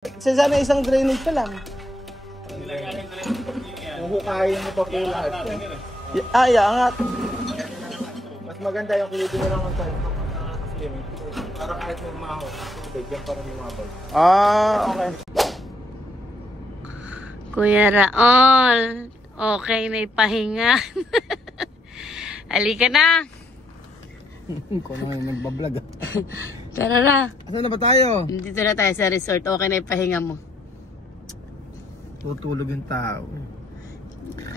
Sa sana isang drainage pa lang. Huhukayin mo pa po lahat. Ay, angat. Mas maganda yung kilito mo lang ang tayo. Para kahit may maho, tubig, yan para lumabay. Okay. Kuya Raol, okay na ipahinga. Halika na. Ikaw na yung nagbablog. Tara na. Asan na ba tayo? Dito na tayo sa resort. Okay na ipahinga mo. Tutulog yung tao.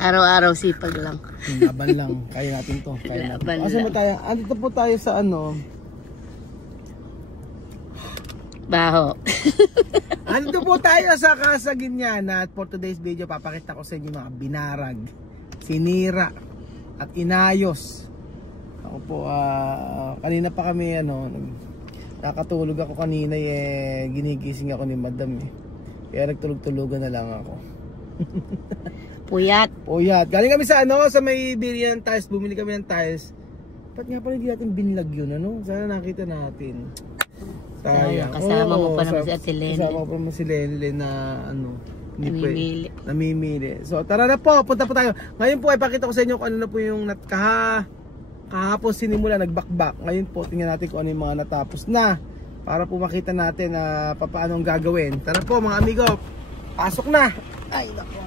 Araw-araw sipag lang. Laban lang. Kaya natin to. Kaya natin. Laban Asan lang. ba tayo? Andito po tayo sa ano? Baho. Andito po tayo sa Casa Guiñana. At for today's video, papakita ko sa inyo mga binarag, sinira, at inayos. Ako po, kanina pa kami, nakatulog ako kanina, ginigising ako ni Madam Kaya nagtulog-tulugan na lang ako. Puyat. Puyat. Galing kami sa sa may Birian Tiles, bumili kami ng tiles. Ba't nga pala hindi natin binlag yun, Sana nakita natin. Sayang, kasama mo pa naman si Ate Lenlen. Kasama ko pa naman si Lenlen na Namimili. Namimili. So tara na po, punta po tayo. Ngayon po ay pakita ko sa inyo kung ano na po yung kahapon sinimula, nagbakbak. Ngayon po tingnan natin kung ano yung mga natapos na. Para po makita natin paano ang gagawin. Tara po mga amigo, pasok na. Ay naku.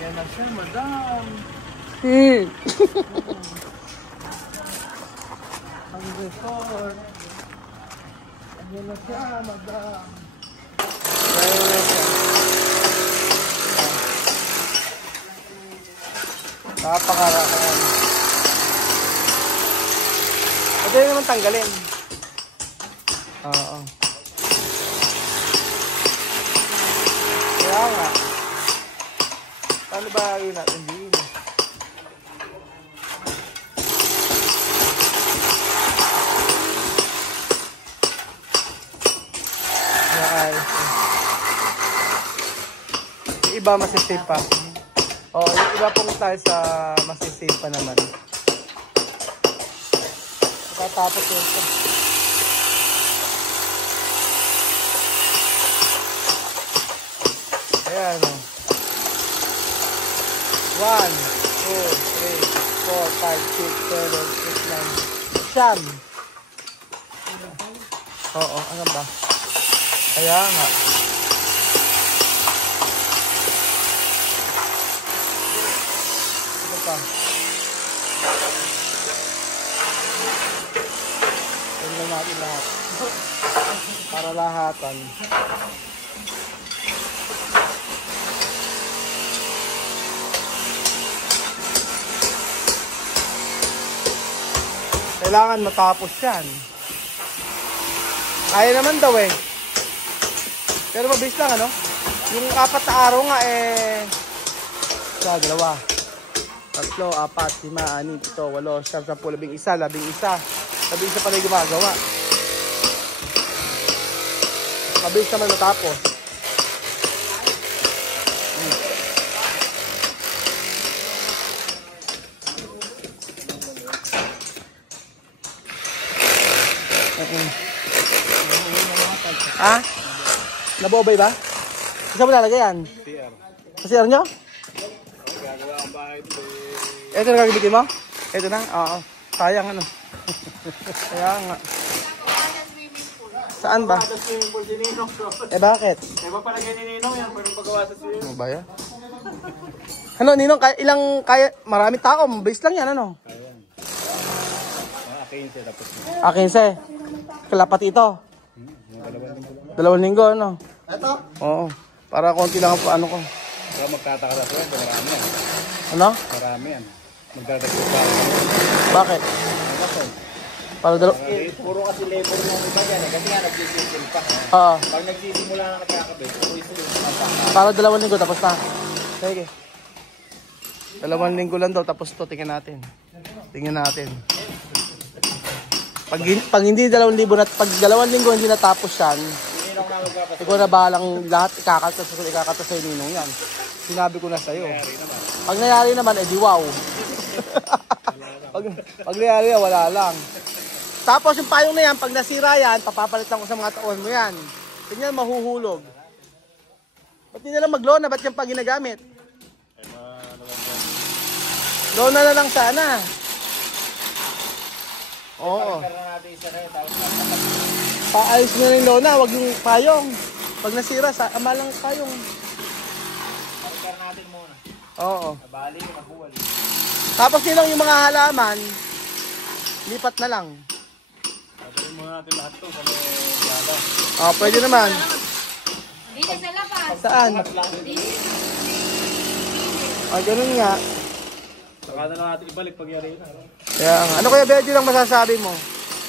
Yan na siya, madam. Ang resort. Yan na siya, madam. Yan na siya. Napakarakan. Pwede rin naman tanggalin. Oo. Kaya nga. Paano ba yun natin din? Yung iba masisave pa. Oo, yung iba pong tayo sa masisave pa naman. Katapos yun ito. Ayan o. 1, 2, 3, 4, 5, 6, 7, 8, 9. Siyam. Oo, ano ba? Kaya nga. Ito pa. Tingnan natin lahat. Para lahatan. Kailangan matapos yan. Kaya naman daw Pero mabilis lang Yung 4 na araw nga dalawa, 3, 4, 5, 6, 7, 8, 9, 10, 11, 11 pala yung gumagawa. Mabilis naman matapos. Nabobay ba? Saan mo lalagay yan? CR. Sa CR nyo? Gagawa ang bahay ito. Ito na gagamitin mo? Ito na? Oo. Sayang Kaya nga. Saan ba? Swimming pool si Ninong. Bakit? Iba palagay ni Ninong yan, pero paggawa sa swimming. Ano ba yan? Ninong, marami tao, mabilis lang yan, Ayan. 15 tapos. 15. Kalapat ito. 2 linggo, Ito? Oo. Para konti lang ang ko. Kaya magtataka sa swerte, marami yan. Marami yan. Magdadagdag pa. Bakit? Para Puro kasi labor mo iba yan kasi nga nagsisimula pa. Pag nagsisimula na kakabit, para 2 linggo tapos na. Sige. 2 linggo lang daw tapos to, tingnan natin. Pag hindi 2 linggo hindi natapos yan, ikaw na balang lahat ikakatas sa Ninong yan. Sinabi ko na sa'yo. Pag nangyari naman, di wow. Pag nangyari, wala lang. Tapos yung payong na yan, pag nasira yan, papapalitan ko sa mga taon mo yan. Tingnan, mahuhulog. Ba't hindi na lang mag-lona? Ba't yan pa ginagamit? Lona na lang sana. Oo. Paayos mo na yung lona, wag yung payong. Pag nasira, ama lang payong. Repair natin muna. Oo. Nabali, nabuwal. Tapos nilang yung mga halaman, lipat na lang. Gagawin muna natin lahat to sa may yada. Pwede naman. Dito sa labas. Saan? Ganun nga. Saka na lang natin ibalik pag yari na. Kaya nga. Ano kaya Benji lang masasabi mo?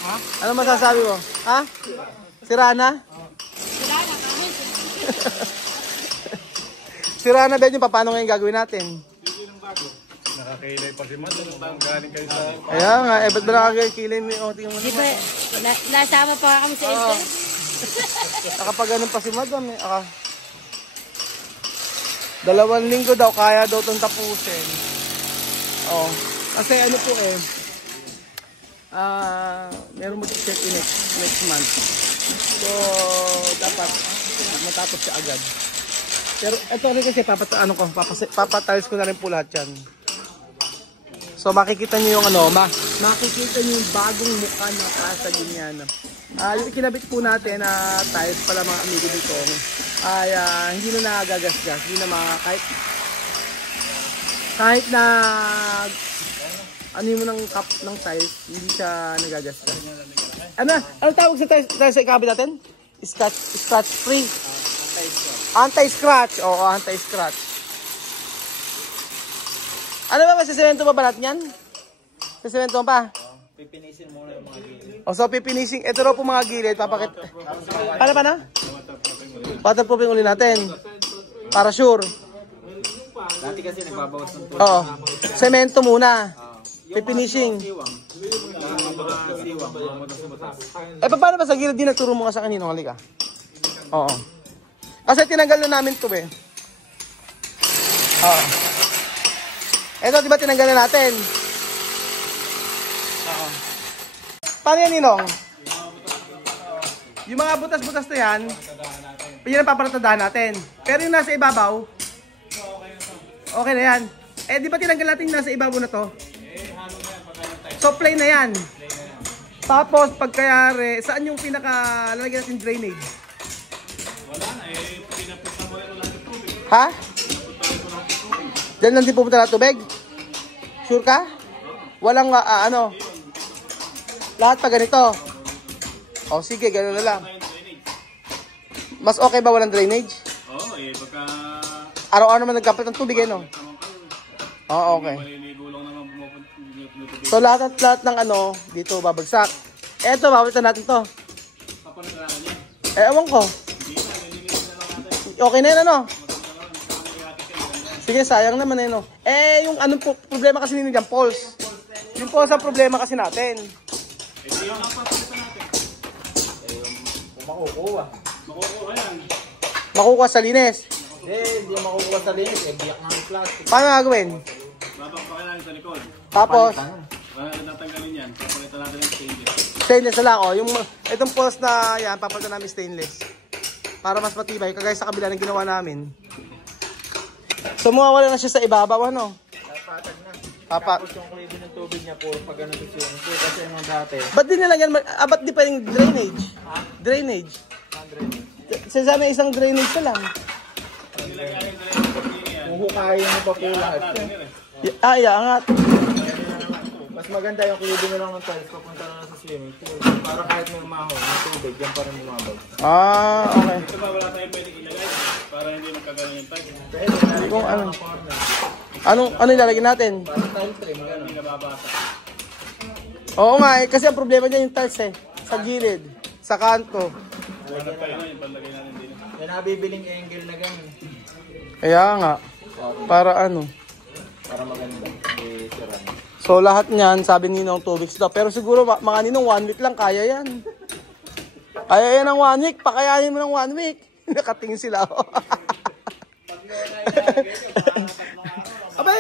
Ha? Ano masasabi mo? Ha? Sira na? Sira na kami. Sira na Benji, paano ngayon gagawin natin? Hindi ng bago. Nakakailay pa si Mad. Anong galing kayo sa... Kaya nga, ba't ba nakakakilin ni Oting mo Di ba, naman? nasama pa kami sa Oo. interview. Nakapaganon pa si Madam eh. 2 linggo daw, kaya daw itong tapusin. Oh, kasi ano po eh, meron mag-check in next month. So, dapat matapos siya agad. Pero ito rin kasi papatiles ko na rin po lahat yan. So makikita niyo yung makikita niyo yung bagong mukha ng Casa Guiniana. Yung kinabit po natin na tiles pala mga amigo dito ay hindi na nagagasgas, hindi na kahit na ano mo ng cup ng tiles, hindi siya nagagasgas. Ano tawag sa tiles sa ikabit natin? Scratch free. Anti-scratch. Oo, anti-scratch. Ano ba, masisemento ba balat niyan? Sisemento mo pa? Pipinisin muna yung mga gilid. So pipinisin. Ito raw po mga gilid. Paano? Waterproofing uli natin. Para sure. Dati kasi nagbabawas ng tulad. Oo. Semento muna. Pipinishing. Paano ba sa gilid din naturo mo ka sa kanino? Halika. Oo. Kasi tinanggal na namin ito eh. Oo. Ito, di ba tinanggal na natin? Oo. Paano yan, Ninong? Yung mga butas-butas na yan, yun ang paparatadahan natin. Pero yung nasa ibabaw, okay na yan. Di ba tinanggal natin yung nasa ibabaw na to? So, plain na yan. Tapos, pagkayari, saan yung lalagyan natin drainage? Wala na pinapunta mo rin lang yung tubig. Ha? Diyan lang din pupunta na tubig? Sure ka? Walang lahat pa ganito. Sige, gano'n na lang. Mas okay ba walang drainage? Oo, pagka... Araw-araw naman nagkapit ng tubig no? Oo, okay. So lahat ng dito babagsak. Eto, bawitan natin to. Ewan ko. Okay na yun Sige, sayang naman yung problema kasi nila dyan, pulse. Yung pulse ang problema kasi natin. Makukuha sa linis. Hindi makukuha sa linis. Biyak ng plastic. Paano gagawin? Babakpakin natin sa likod. Tapos? Wala na natanggalin yan. Papalitan natin ng stainless. Stainless na lang itong pulse na yan, papalitan namin stainless. Para mas matibay, kagaya sa kabila ng ginawa namin. So mawawala na siya sa ibabaw, Papatag na. Tapos yung kulibin ng tubig niya, puro pag ganun sa swimming pool. Kasi nung dati. Ba't di nilagyan, ba't di pa yung drainage? Ha? Drainage. Drainage. Sana isang drainage na lang. Huhukayin mo pa po lahat. Angat. Mas maganda yung kulibin na lang ng tiles papunta na sa swimming pool. Para kahit may umahon, may tubig, yan pa rin lumabag. Okay. Ito ba wala tayong pwedeng ilagay? Para hindi magkagalan yung tiles. Hindi kung ano ilalagay natin? Para tile trim, gano'n. Hindi nababasa. Oo nga kasi ang problema niya yung tiles sa gilid, sa kanto. Wala pa yun yung palagay natin din. Yan nabibiling angle na gano'n. Kaya nga, para Para maganda. Sira. So lahat niyan, sabi ni Ninong 2 weeks daw. Pero siguro mga Ninong 1 week lang, kaya yan. Kaya yan ng 1 week, pakayanin mo ng 1 week. Nakatingin sila. Abay,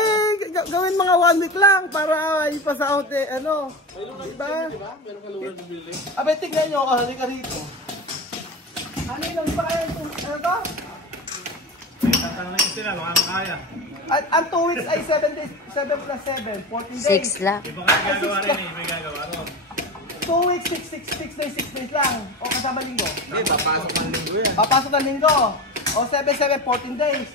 gawin mga 1 week lang para ipasa out eh, ano. Diba? Meron ka lugar na building. Abay, tignan nyo, halika rito. Ano yun, ba kaya ito? Ano to? Tatanungin sila, baka makaya. Ang 2 weeks ay 7 days, 7 plus 7, 14 days. 6 lang. Iba ka gagawa rin eh, may gagawa ron. 2 weeks, 6 days, 6 days lang. O kasama linggo. Hindi, papasok ng linggo yan. Papasok ng linggo. O 7, 14 days.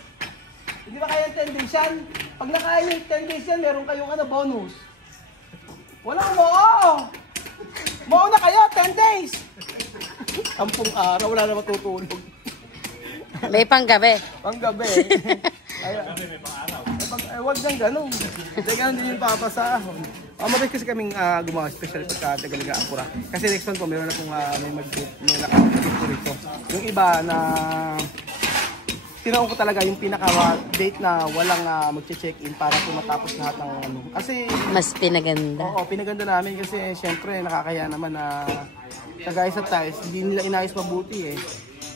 Hindi ba kaya 10 days yan? Pag nakaya yung 10 days yan, meron kayong ano, bonus. Walang moo! Moo na kayo, 10 days! 10 araw, wala na matutulog. May panggabi. Panggabi. Gabi may pang-araw. Huwag nang ganun. Hindi ganun din yung papasahon. Mabait kasi kaming gumawa, special pagka Tagaliga Apura. Kasi next month po, meron na pong may nakapagpapit po rito. Yung iba na tinaon ko talaga yung pinaka-date na walang mag-check-in para po matapos lahat ng ano. Kasi, Mas pinaganda. oo, pinaganda namin kasi syempre nakakaya naman na sa guys at tiles, hindi nila inayos mabuti eh.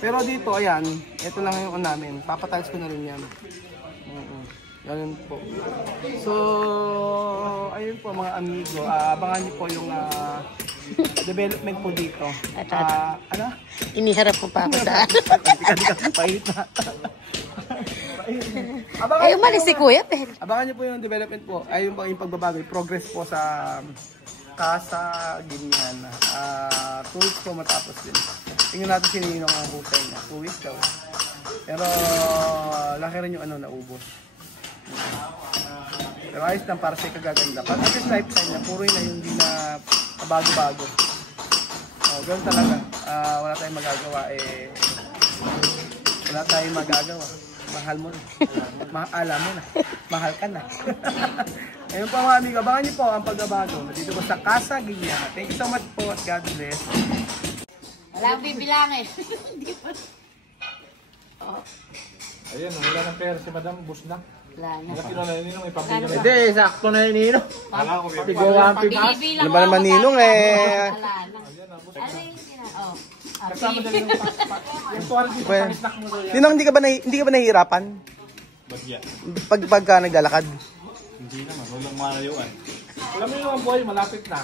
Pero dito, ayan, ito lang yung namin. Papatiles ko na rin yan. Ganun po. So, ayun po mga amigo. Abangan niyo po yung development po dito. Ano? Iniharap mo pa ako sa... Pahit na. Ay, umalis si Kuya, pero... Abangan niyo po yung development po. Ay yung pagbabago, yung progress po sa Casa Ginyan. 2 weeks po matapos din. Tingnan natin sinino ang hotel niya. 2 weeks daw. Pero laki rin yung ano naubos. Pero ayos lang para sa kagaganda. Pag at least lifetime na, puro yun na yung hindi na bago-bago. Ganoon talaga. Wala tayong magagawa eh. Wala tayong magagawa. Mahal mo na. Alam mo na. Mahal ka na. Ayun po mga amigo, abangan niyo po ang pagbabago. Dito po sa Casa Ginyan. Thank you so much po at God bless. Wala akong bibilangin. Ayun, wala ng pera si Madam, bus na. Wala na. Nakita na yun, may pabili na. Hindi, sakto na yun Nino. Wala ko, may Pag-ibilang Ano ba naman Ninong eh? Wala na. Ano yung sina? Oh. kasama na yung yung tuwal dito, Well, pang-snack mo daw yan. Ninong, hindi ka ba nahihirapan? Bagya. Pagka naglalakad? Hindi naman, walang malayuan. Alam mo yung boy, malapit na.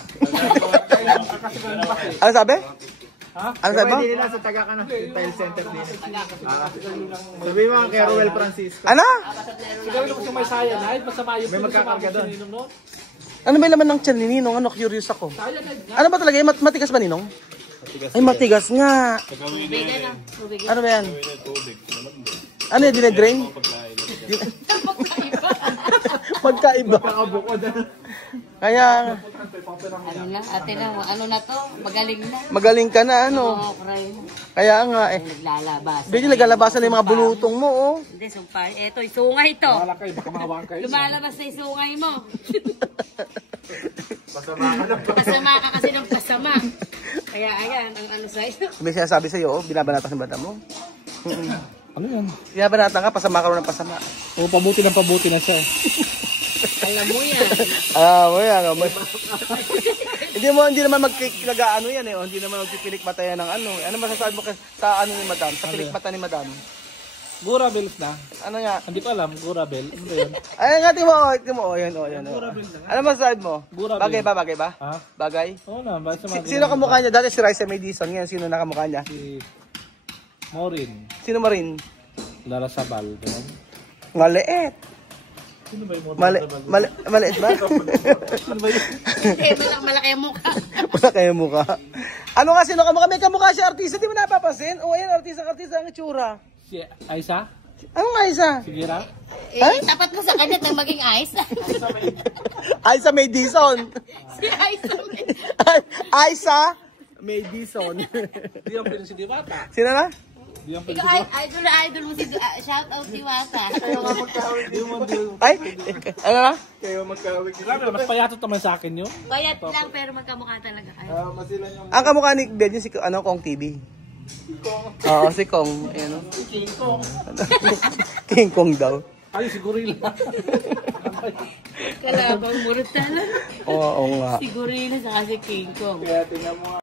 Kailangan kasi ko ng pake. Ano sabi? Ha? Ano sabi mo? Hindi nila sa taga ka na, tile center din. Sabi mo kay Ruel Francisco. Ano? Siguro ko sa may saya na, ay masama yung May magkakarga doon. doon. Ano ba yung laman ng tiyan ni Ninong? Ano, curious ako. Ano ba talaga? Matigas ba Ninong? Ay, matigas nga. Tubigan na. Tubigan. Ano ba yan? Ano yun? Dinedrain? Magkaiba. Kaya, Ano na? Ate na. Ano na to? Magaling na. magaling ka na, ano. Oo, cry na. Kaya nga, eh. Naglalabas. Medyo naglalabasan na yung mga bulutong mo, oh. Hindi, sumpay. Eto, yung sungay to. Wala kayo, baka mahawakan kayo. Lumalabas na yung sungay mo. Pasama ka na. Pasama ka kasi ng pasama. Kaya ayan, ang ano sa'yo. May sinasabi sa'yo, oh, binabanatan ng bata mo. Ano yan? Binabanatan ka, pasama ka rin ng pasama. Oo, pabuti na siya. Alam mo yan. Yan, oh. Hindi naman magkikilagaano yan, eh. Oh. Hindi naman magpipilik mata yan ng ano. Ano masasabi mo sa ano ni Madam? Sa pilik mata ni Madam? Gura bells na. Ano nga? Hindi ko alam, Gura bell. Ano ba yun? Ay, nga, timo, oh, yan, oh, yan. Oh. Ano masasabi mo? Gura Bagay ba? Ha? Bagay? Oo na, basta Sino kamukha niya? Dati si Raisa Madison, ngayon sino na kamukha niya? Si Maureen. Sino Marin? Lara Sabal. Ganun. Maliit. Sino ba yung Maliit ba? Sino ba yun? Hindi, malaki ang mukha. Wala kayo mukha. Ano nga, sino kamukha? May kamukha siya artista, di mo napapansin? O, ayan, artista ang itsura. Si Aisa? Ano nga isa? Si Gira? Tapat mo sa kanya na maging ice. Aisa Madison. Si ice. Aisa Madison. Di yung pinag si Diwata. Sino na? Di yung pinag Ikaw, idol mo si shout out si Wata. Ay, ano na? Kayo magkawig. Grabe, mas payatot naman sa akin yun. Bayat lang pero magkamukha talaga kayo. Masilan yung Ang kamukha ni Ben yung si Kong TV. Oo, si Kong. Ayan, King Kong. King Kong daw. Ay, siguro lang. Kalabang mortal. Oo nga. Si Gorilla sa kasi King Kong. Kaya tingnan mo.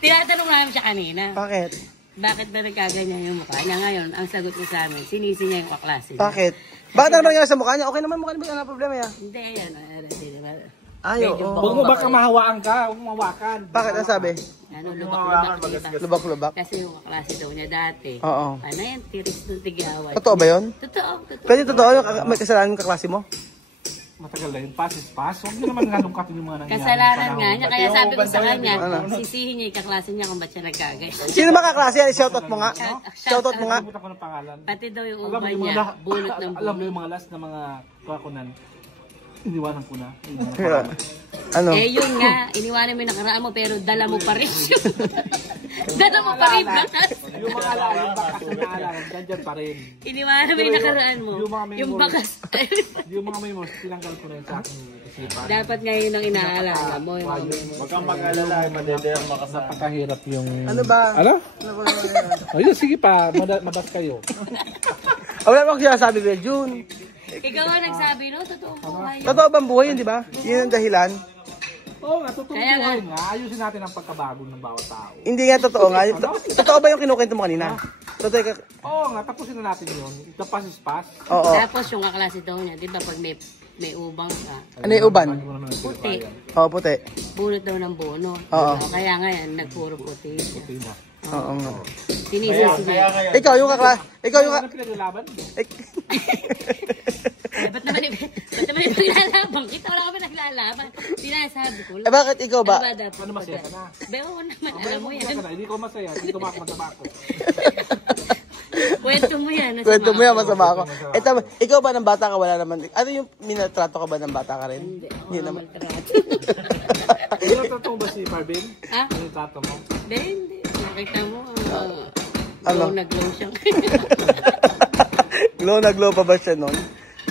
Tinatanong namin siya kanina. Bakit? bakit ba nagkaganyan yung mukha niya ngayon? Ang sagot niya sa amin, sinisi niya yung kaklase niya. Bakit? Bakit ano nangyari sa mukha niya? Okay naman mukha niya, ano problema niya? Hindi, ayan. Hindi naman. Ay, oo. Huwag mo baka mahawaan ka, huwag mo mahawakan. Bakit? Ang sabi? Ano, lubak-lubak dito. Lubak-lubak? Kasi yung kaklase daw niya dati. Oo. Ano yan, tiris ng tigawad. Totoo ba yun? Totoo. Pwede totoo yung may kasalanan ng kaklase mo? Matagal na yun, pass is pass. Huwag nyo naman ngalungkatin yung mga nangyari. Kasalanan nga niya, kaya sabi ko sa kanya, sisihin niya yung kaklase niya kung ba't siya nagkagay. Sino ba kaklase yan? Shoutout mo nga. Shoutout mo nga. Nakalimutan ko ng pangalan. Pati daw yung Alam mo uban yung niya, mga, bunot ng alam mo bunot. yung mga last na mga kakunan. Iniwanan ko na. Ano? Eh yun nga, iniwanan mo yung nakaraan mo pero dala mo pa rin yun. Dala mo pa rin bakas. Yung mga alala, yung bakas na naalala, dyan pa rin. Iniwanan mo yung nakaraan mo. Yung bakas. Yung mga memories, tinanggal ko na yun sa aking isipan. Dapat ngayon ang inaalala mo. Huwag kang mag-alala, madedeyang makasama. Napakahirap yung... Ano ba? Ano? Ayun, sige pa, mabas kayo. Wala mo ako sinasabi, Bel June. Ikaw ang nagsabi, no? Totoo po kayo. Totoo bang buhay yun, di ba? Yun ang dahilan. Oo nga, totoo Kaya nga. nga. Ayusin natin ang pagkabago ng bawat tao. Hindi nga totoo nga. Totoo ba yung kinukwento mo kanina? Totoo ka... Oo nga, tapusin na natin yun. The pass is pass. Oo. Tapos yung kaklase daw niya, di ba pag may ubang ka, Ano yung uban? puti, Oo, puti. bunot daw ng bono. Oo. Kaya ngayon, nagpuro puti siya. Oo nga. Sinisisi niya. Ikaw yung kakla... Ikaw yung Ano pinaglalaban? Ba't naman naglalaban? Kita wala kami naglalaban. Sinasabi ko lang. bakit ikaw ba? Ano ba dapat? Ano masaya ka na? Beo naman, alam mo yan. Hindi ko masaya, hindi ko makakasama ako. Kwento mo yan. Kwento mo yan, masama ako. Ikaw ba ng bata ka? Wala naman. Ano yung minatrato ka ba ng bata ka rin? Hindi, ako Hindi naman naman. trato. Ano yung tato mo ba si Parvin? Ha? Ano yung tato mo? Hindi. Nakita mo, Ano? glow na glow siya. Glow na glow pa ba siya nun?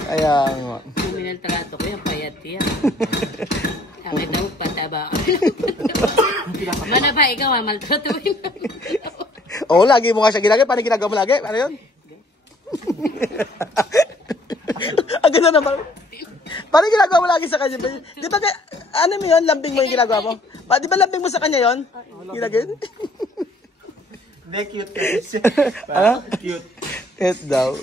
Kaya nga. Kuminal trato ko yan, payat yan. Nakita mo, pataba ako. Mana ba, ikaw maltratuin. Oo, lagi mo nga siya ginagawa. Paano ginagawa mo lagi? Ano yun? Ang ganda naman. Paano ginagawa mo lagi sa kanya? Di ba, ano mo yun? Lambing mo yung ginagawa mo? Di ba lambing mo sa kanya yun? Ginagawin? Hindi, cute kasi. Ano? Cute. Cute daw.